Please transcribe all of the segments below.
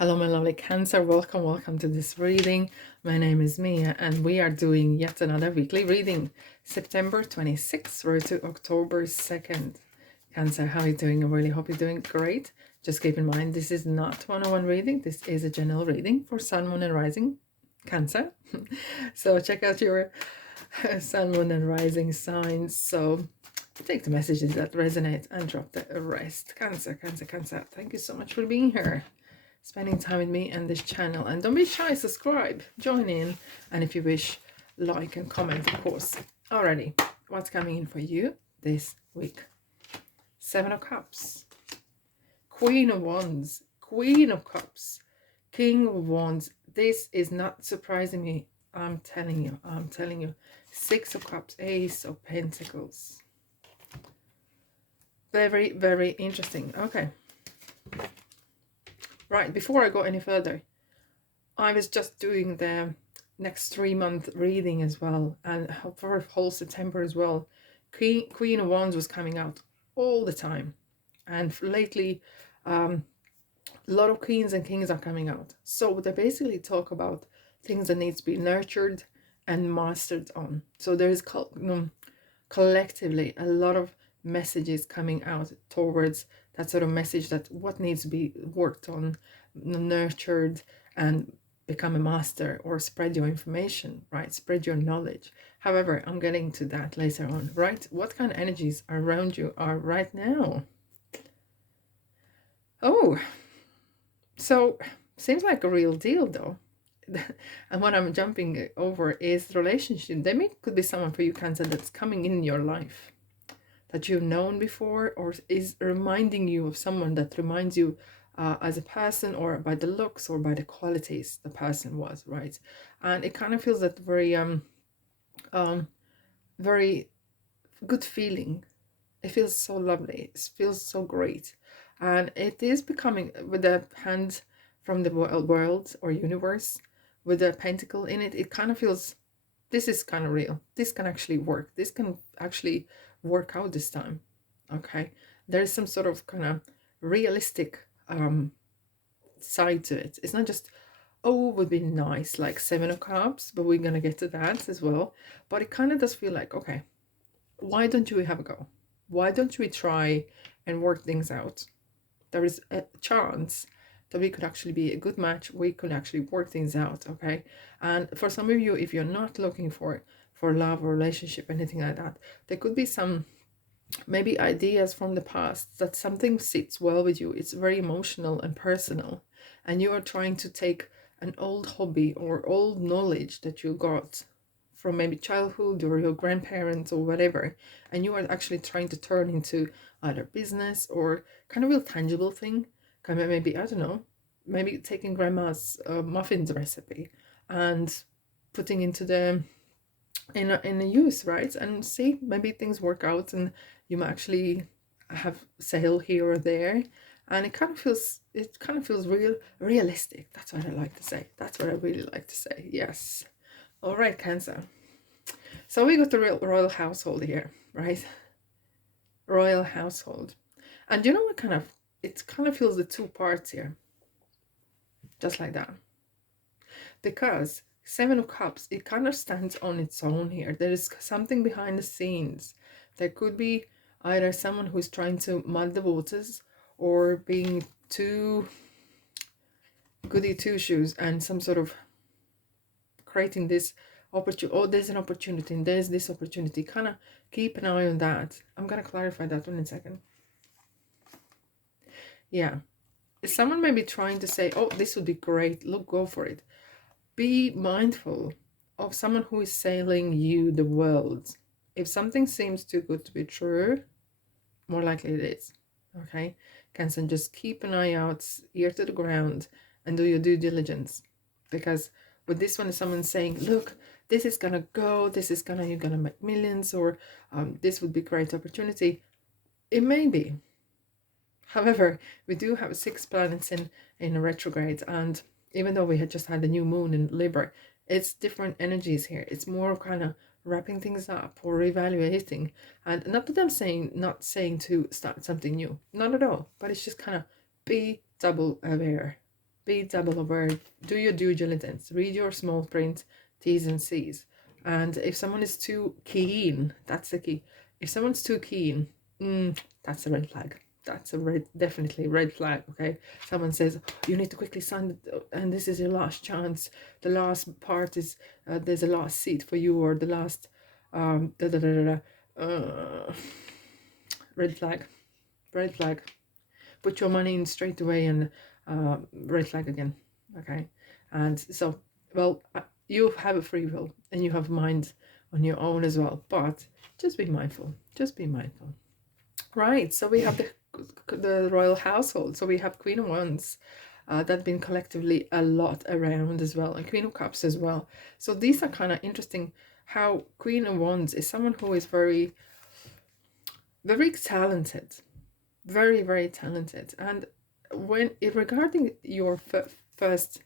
Hello, my lovely Cancer. Welcome to this reading. My name is Mia, and we are doing yet another weekly reading. September 26th through to October 2nd. Cancer, how are you doing? I really hope you're doing great. Just keep in mind, this is not one-on-one reading. This is a general reading for Sun, Moon, and Rising Cancer. So check out your Sun, Moon, and Rising signs. So take the messages that resonate and drop the rest. Cancer. Thank you so much for being here, spending time with me and this channel. And don't be shy, subscribe, join in, and if you wish, like and comment, of course. Alrighty, what's coming in for you this week? Seven of Cups, Queen of Wands, Queen of Cups, King of Wands. This is not surprising me. I'm telling you. Six of Cups, Ace of Pentacles. Very, very interesting. Okay. Right, before I go any further, I was just doing the next 3-month reading as well, and for whole September as well. Queen of Wands was coming out all the time, and lately a lot of queens and kings are coming out. So they basically talk about things that need to be nurtured and mastered on. So there is collectively a lot of messages coming out towards that sort of message, that what needs to be worked on, nurtured, and become a master, or spread your information, right? Spread your knowledge. However, I'm getting to that later on, right? What kind of energies around you are right now? Oh, so seems like a real deal though. And what I'm jumping over is the relationship. Could be someone for you, Cancer, that's coming in your life that you've known before, or is reminding you of someone that reminds you as a person, or by the looks or by the qualities the person was, right? And it kind of feels that very good feeling. It feels so lovely. It feels so great. And it is becoming, with the hand from the world or universe, with the pentacle in it, it kind of feels, this is kind of real. This can actually work. This can actually work out this time. Okay, there is some sort of kind of realistic side to it. It's not just, oh, it would be nice, like Seven of Cups, but we're gonna get to that as well. But it kind of does feel like, okay, why don't we have a go? Why don't we try and work things out? There is a chance that we could actually be a good match. We could actually work things out, okay? And for some of you, if you're not looking for love or relationship, anything like that, there could be some maybe ideas from the past that something sits well with you. It's very emotional and personal, and you are trying to take an old hobby or old knowledge that you got from maybe childhood or your grandparents or whatever, and you are actually trying to turn into either business or kind of real tangible thing. Kind of maybe, I don't know, maybe taking grandma's muffins recipe and putting into the in a use, right? And see, maybe things work out and you might actually have sale here or there, and it kind of feels realistic. That's what I like to say. That's what I really like to say. Yes. All right, Cancer. So we got the royal household here, right? Royal household. And you know what it kind of feels the two parts here. Just like that. Because Seven of Cups, it kind of stands on its own here. There is something behind the scenes. There could be either someone who's trying to mud the waters, or being too goody two shoes and some sort of creating this opportunity. Oh, there's an opportunity and there's this opportunity. Kind of keep an eye on that. I'm gonna clarify that one in a second. Yeah, someone may be trying to say, oh, this would be great, look, go for it. Be mindful of someone who is selling you the world. If something seems too good to be true, more likely it is. Okay, Cancer, just keep an eye out, ear to the ground, and do your due diligence. Because with this one, someone saying, look, this is gonna go, you're gonna make millions, or this would be great opportunity. It may be. However, we do have 6 planets in a retrograde, and even though we had just had the new moon in Libra, it's different energies here. It's more of kind of wrapping things up or reevaluating. And not that I'm not saying to start something new, not at all, but it's just kind of be double aware. Be double aware, do your due diligence, read your small print, T's and C's. And if someone is too keen, that's the key. If someone's too keen, that's a red flag. That's a definitely red flag. Okay, someone says you need to quickly sign, and this is your last chance. The last part is there's a last seat for you, or the last da da da da. Red flag, red flag. Put your money in straight away, and red flag again. Okay, and so well, you have a free will and you have mind on your own as well, but just be mindful. Just be mindful. Right, so we have the royal household. So we have Queen of Wands, that been collectively a lot around as well, and Queen of Cups as well. So these are kind of interesting. How Queen of Wands is someone who is very, very talented, very, very talented. And when regarding your first,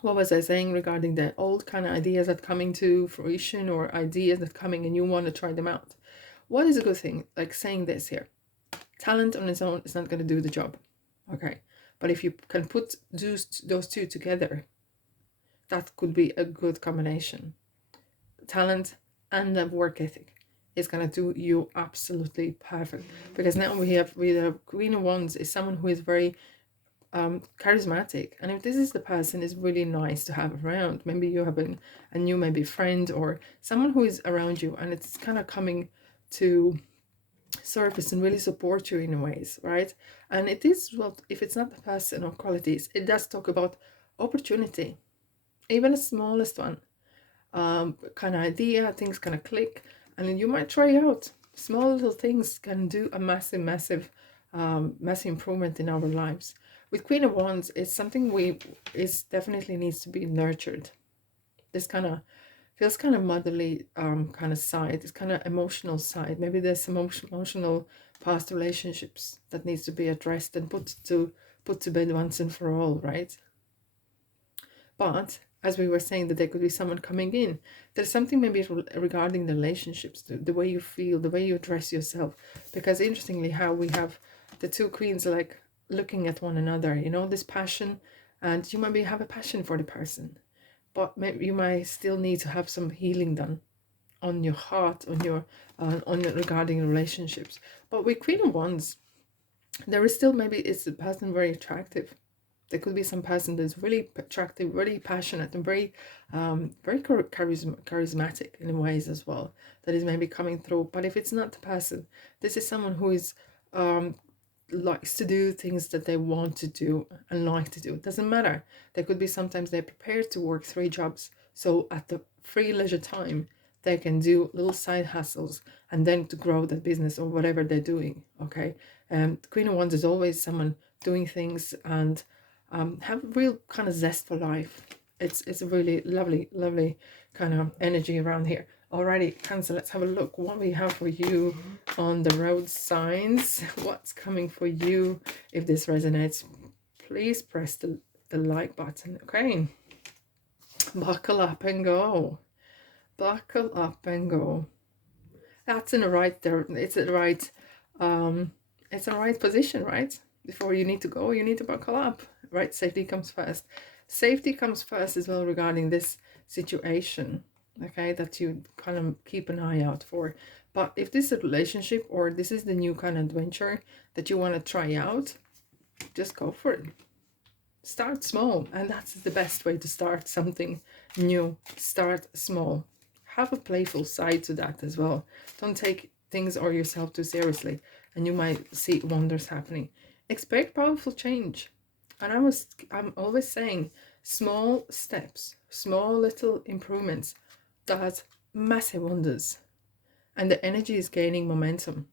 what was I saying regarding the old kind of ideas that coming to fruition, or ideas that coming and you want to try them out? What is a good thing? Like saying this here, talent on its own is not going to do the job. Okay, but if you can put those two together, that could be a good combination. Talent and the work ethic is going to do you absolutely perfect, because now we have the Queen of Wands is someone who is very charismatic, and if this is the person, is really nice to have around. Maybe you have a new maybe friend or someone who is around you, and it's kind of coming to surface and really support you in ways, right? And it is, well, if it's not the person or qualities, it does talk about opportunity, even the smallest one. Kind of idea, things kind of click, and then you might try out small little things can do a massive, massive, massive improvement in our lives. With Queen of Wands, it's something is definitely needs to be nurtured. This kind of feels kind of motherly, kind of side. It's kind of emotional side. Maybe there's some emotional past relationships that needs to be addressed and put to bed once and for all, right? But as we were saying, that there could be someone coming in. There's something maybe regarding the relationships, the way you feel, the way you address yourself. Because interestingly, how we have the two queens like looking at one another, you know, this passion, and you maybe have a passion for the person, but maybe you might still need to have some healing done on your heart, on your regarding relationships. But with Queen of Wands, there is still maybe is the person very attractive. There could be some person that's really attractive, really passionate, and very, very charismatic in ways as well. That is maybe coming through. But if it's not the person, this is someone who is likes to do things that they want to do and like to do. It doesn't matter. There could be sometimes they're prepared to work 3 jobs. So at the free leisure time, they can do little side hustles and then to grow the business or whatever they're doing. Okay. Queen of Wands is always someone doing things and have a real kind of zest for life. It's a really lovely, lovely kind of energy around here. Alrighty, Cancer, let's have a look what we have for you on the road signs. What's coming for you? If this resonates, please press the like button. Okay, buckle up and go. Buckle up and go. That's in the right there. It's the right it's the right position, right? Before you need to go, you need to buckle up, right? Safety comes first. Safety comes first as well regarding this situation, okay, that you kind of keep an eye out for. But if this is a relationship or this is the new kind of adventure that you want to try out, just go for it. Start small, and that's the best way to start something new. Start small. Have a playful side to that as well. Don't take things or yourself too seriously, and you might see wonders happening. Expect powerful change. And I'm always saying small steps, small little improvements does massive wonders. And the energy is gaining momentum.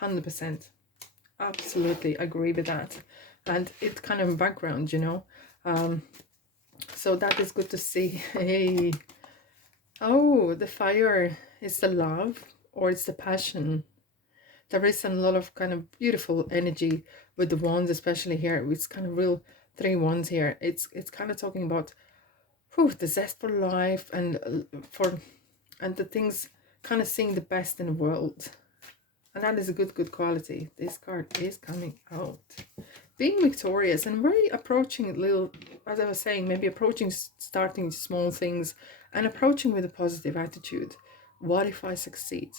100%. Absolutely agree with that. And it's kind of background, you know. So that is good to see. Hey. Oh, the fire is the love or it's the passion. There is a lot of kind of beautiful energy with the wands, especially here. It's kind of real 3 wands here. It's kind of talking about the zest for life and the things, kind of seeing the best in the world. And that is a good quality. This card is coming out. being victorious and very approaching little, as I was saying, maybe approaching, starting small things and approaching with a positive attitude. What if I succeed?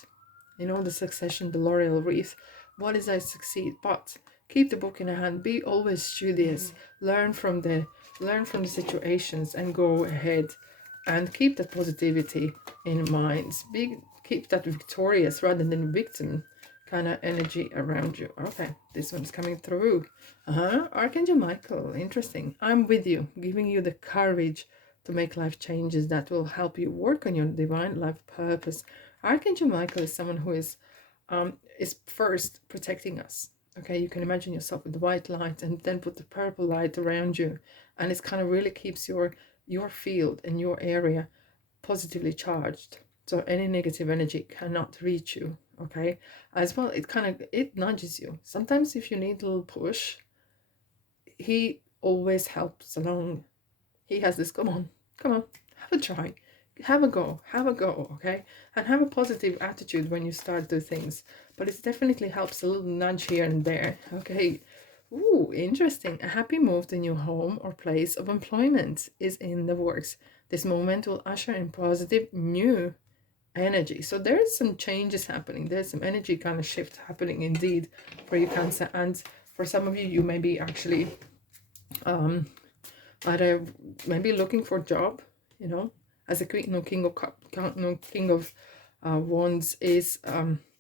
You know, the succession, the laurel wreath. What is I succeed? But keep the book in a hand. Be always studious. Learn from the situations and go ahead, and keep that positivity in mind. Keep that victorious rather than victim kind of energy around you. Okay, this one's coming through. Archangel Michael, interesting. I'm with you, giving you the courage to make life changes that will help you work on your divine life purpose. Archangel Michael is someone who is first protecting us. Okay, you can imagine yourself with the white light and then put the purple light around you, and it kind of really keeps your field and your area positively charged, so any negative energy cannot reach you. Okay, as well, it nudges you sometimes if you need a little push. He always helps along. He has this, come on, have a try, have a go, okay? And have a positive attitude when you start do things. But it definitely helps, a little nudge here and there, okay? Ooh, interesting. A happy move to new home or place of employment is in the works. This moment will usher in positive new energy. So there's some changes happening. There's some energy kind of shift happening indeed for you, Cancer. And for some of you, you may be actually either maybe looking for a job, you know, as a queen. No, king of cup, no, king of wands is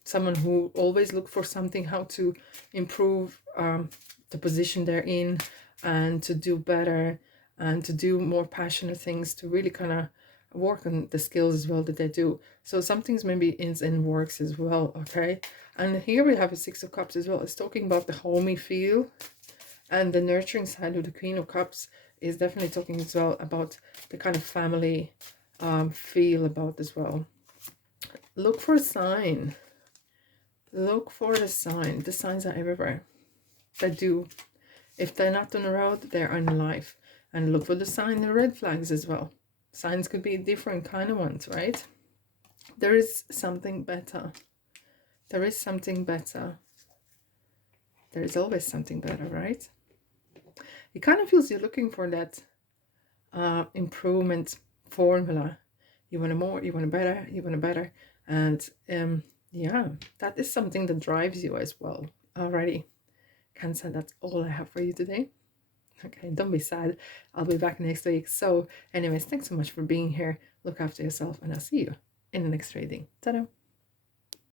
someone who always look for something, how to improve the position they're in, and to do better, and to do more passionate things, to really kind of work on the skills as well that they do. So some things maybe is in works as well, okay? And here we have a Six of Cups as well. It's talking about the homey feel, and the nurturing side of the Queen of Cups is definitely talking as well about the kind of family feel about as well. Look for a sign. Look for the sign. The signs are everywhere. They do. If they're not on the road, they're on life. And look for the sign, the red flags as well. Signs could be different kind of ones, right? There is something better. There is something better. There is always something better, right? It kind of feels you're looking for that improvement formula. You want a more, you want a better, you want a better. And yeah, that is something that drives you as well. Alrighty, Cancer, that's all I have for you today. Okay, don't be sad. I'll be back next week. So anyways, thanks so much for being here. Look after yourself, and I'll see you in the next reading. Ta-da!